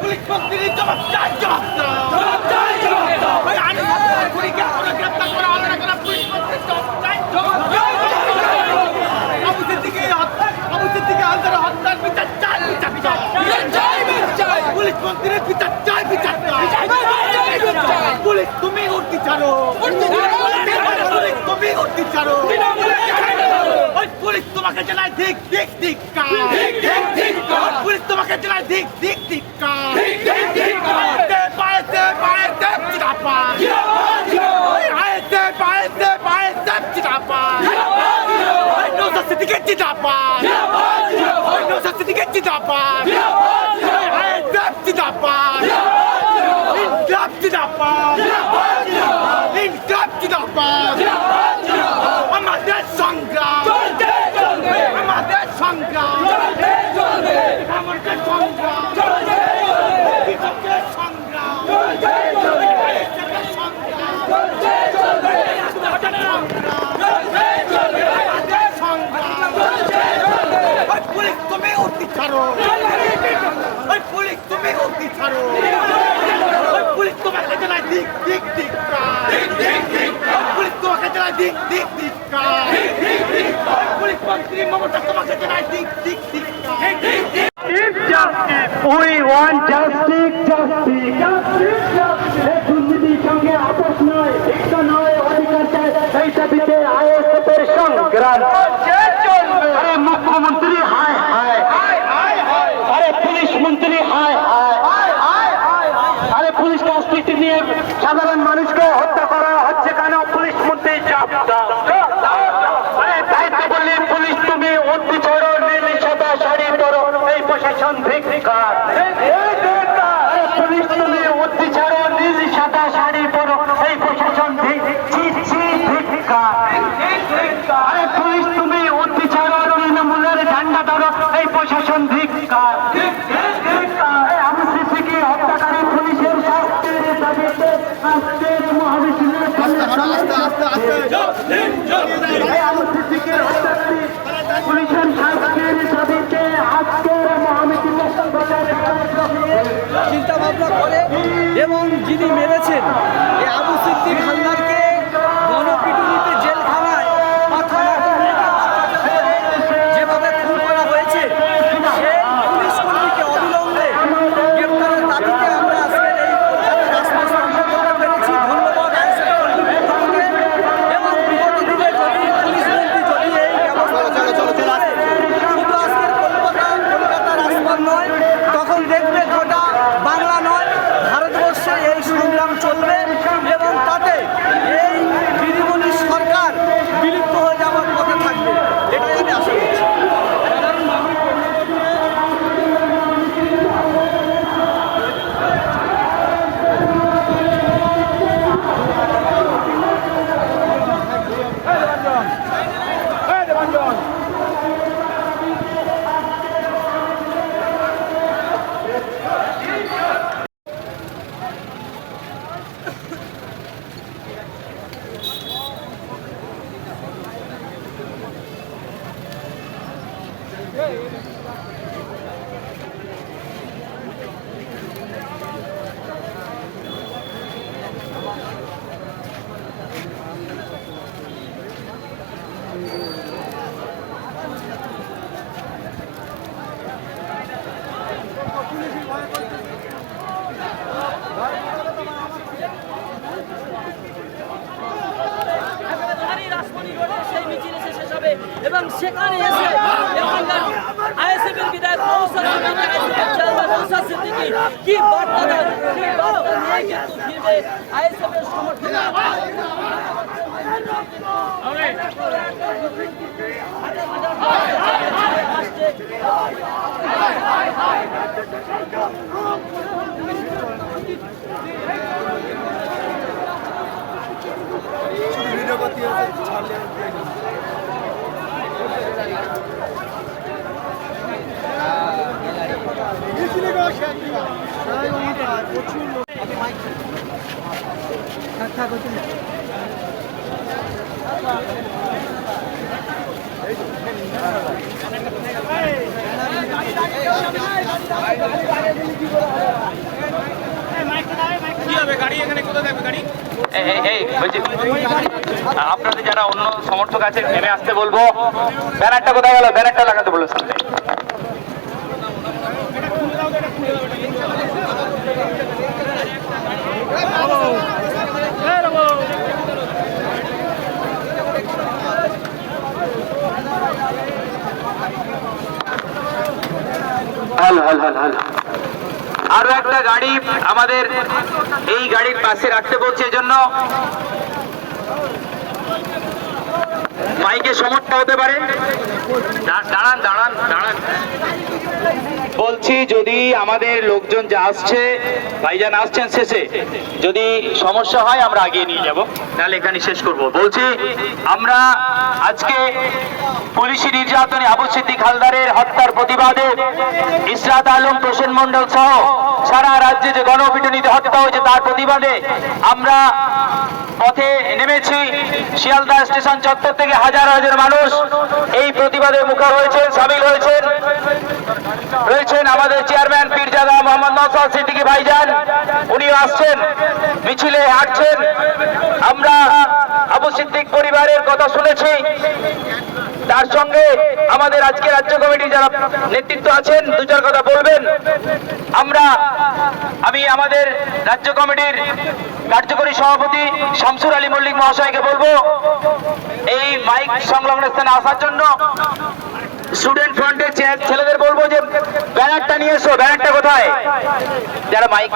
Police মন্ত্রীর জবাব চাই, জবাব পুলিশ মন্ত্রীর বিচার চাই, বিচার পুলিশ তুমি উঠতে ছাড়ো, তুমি উঠতে ছাড়ো, পুলিশ তোমাকে জানায় দিক দিক দিক পুলিশ তোমাকে জানায় দিক দিক দিক পায়েতে পায়েতে চিরাপা পায়েতে পায়েতে চিরাপা নৌসাস্তিকে চিরাপা নৌসাস্তিকে চিরাপা আমাদের সংগ্রাম, আমাদের সংগ্রাম, আমাদের সংগ্রাম, বিপক্ষের সংগ্রাম, পুলিশ তুমি উঠতে ছাড়ো, পুলিশ তুমি উঠতে ছাড়ো, পুলিশ তোমাকে জানায় দিক দিক দিক পুলিশ তোমাকে জানায় দিক দিক দিক পুলিশ মন্ত্রী মমতা তোমাকে জানায় দিক দিক দিক We want justice, justice, justice, justice. দুর্নীতির সঙ্গে আপোষ নয়, শিক্ষা নয়, অধিকার চাই, সেই দাবিতে আইএসএফের সংগ্রাম আরে মুখ্যমন্ত্রী হায় হায়, আরে পুলিশ মন্ত্রী হায় হায়, আরে পুলিশ রাজনীতি নিয়ে সাধারণ মানুষকে হত্যা করা হচ্ছে কেন? পুলিশ মন্ত্রী চাপ দাও, আরে দায়িত্ব বললে পুলিশ তুমি অতি ছড়ো, নীল সাদা শাড়ি পরো, এই প্রশাসন ধিক্কার। পুলিশ তুমি অতি ছাড়ো, নীল সাদা শাড়ি পরো, এই প্রশাসন ধিক্কার। আরে পুলিশ তুমি অতি ছাড়ো, তৃণমূলের ঝান্ডা ধরো, এই প্রশাসন ধিক্কার। আবুসিদ্দিকী হত্যাকারী পুলিশের শাস্তির দাবিতে আজকের মহামিছিলে আবুসিদ্দিকের হত্যাকারী পুলিশের শাস্তির দাবিতে আজকের মহামিছিলে চিন্তা ভাবনা করে এবং যিনি মেরেছেন এই আবু সিদ্দিক হালদারকে গণপিটুনিতে জেলখানায় বা যেভাবে খুন করা হয়েছে সেই পুলিশ কর্মীকে অবিলম্বে গ্রেপ্তারের দাবিতে আমরা আজকের এই কলকাতার রাজপথ সম্পন্ন করতে পেরেছি। ধন্যবাদ আইএসএফ কর্মীদের এবং বিগত দিনে যদি পুলিশ মন্ত্রী যদি এই ব্যবস্থা শুধু আজকের কলকাতার রাজপথ নয়, তখন দেখবে গোটা বাংলা নয় ভারতবর্ষে এই সংগ্রাম চলবে এবং তাতে এই দিদিমণি সরকার বিলুপ্ত হয়ে যাওয়ার পথে থাকবে, এটাই আমি আশা করছি। এবং সেখানে এসে এখানকার আইএসএফের বিধায়ক নওশাদ সিদ্দিকী কি বার্তা দেন, সেই বার্তা নিয়ে কিন্তু ফিরবে আইএসএফের সমর্থন। ভিডিও করতে প্রচুর এই বলছি, আপনাদের যারা অন্য সমর্থক আছে নেমে আসতে বলবো। ব্যানারটা কোথায় গেল? ব্যানারটা লাগাতে বলো সামনে। আরো একটা গাড়ি আমাদের এই গাড়ির পাশে রাখতে বলছে, এজন্য মাইকে সমস্যা হতে পারে। দাঁড়ান দাঁড়ান দাঁড়ান, বলছি যদি আমাদের লোকজন যা আসছে, ভাইজান আসছেন শেষে, যদি সমস্যা হয় আমরা আগিয়ে নিয়ে যাব, তাহলে এখানে শেষ করব। বলছি আমরা আজকে পুলিশি নির্যাতনে আবু সিদ্দিক হালদারের হত্যার প্রতিবাদে ইসরাত আলম, প্রসেন মন্ডল সহ সারা রাজ্যে যে গণপিটুনিতে হত্যা হয়েছে তার প্রতিবাদে আমরা পথে নেমেছি। শিয়ালদা স্টেশন চত্বর থেকে হাজার হাজার মানুষ এই প্রতিবাদে মুখর হয়েছেন, সামিল হয়েছেন। রয়েছেন আমাদের চেয়ারম্যান পীরজাদা মোহাম্মদ নওশাদ সিদ্দিকী ভাইজান, উনিও আসছেন, মিছিলে হাঁটছেন। আমরা আবু সিদ্দিক পরিবারের কথা শুনেছি, তার সঙ্গে আমাদের আজকে রাজ্য কমিটির যারা নেতৃত্ব আছেন দু চার কথা বলবেন। আমি আমাদের রাজ্য কমিটির কার্যকরী সভাপতি শামসুর আলী মল্লিক মহাশয়কে বলবো এই মাইক সংলগ্ন স্থানে আসার জন্য। স্টুডেন্ট ফ্রন্টের ছেলেদের বলবো যে ব্যানারটা নিয়ে এসো। ব্যানারটা কোথায়? যারা মাইক